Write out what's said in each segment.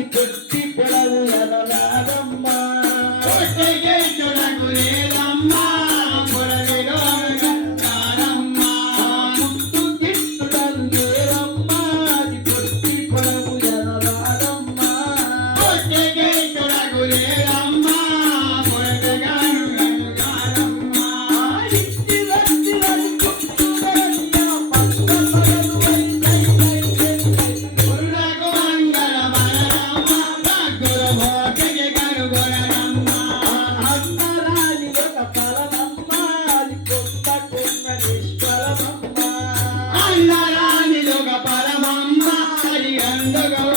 keep it deep when and the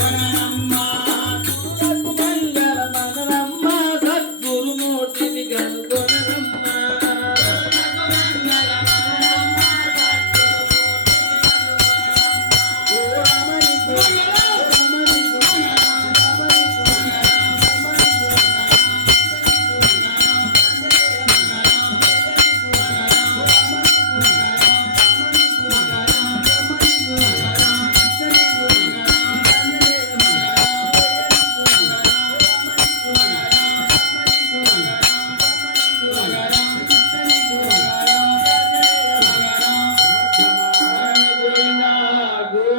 What I Amen.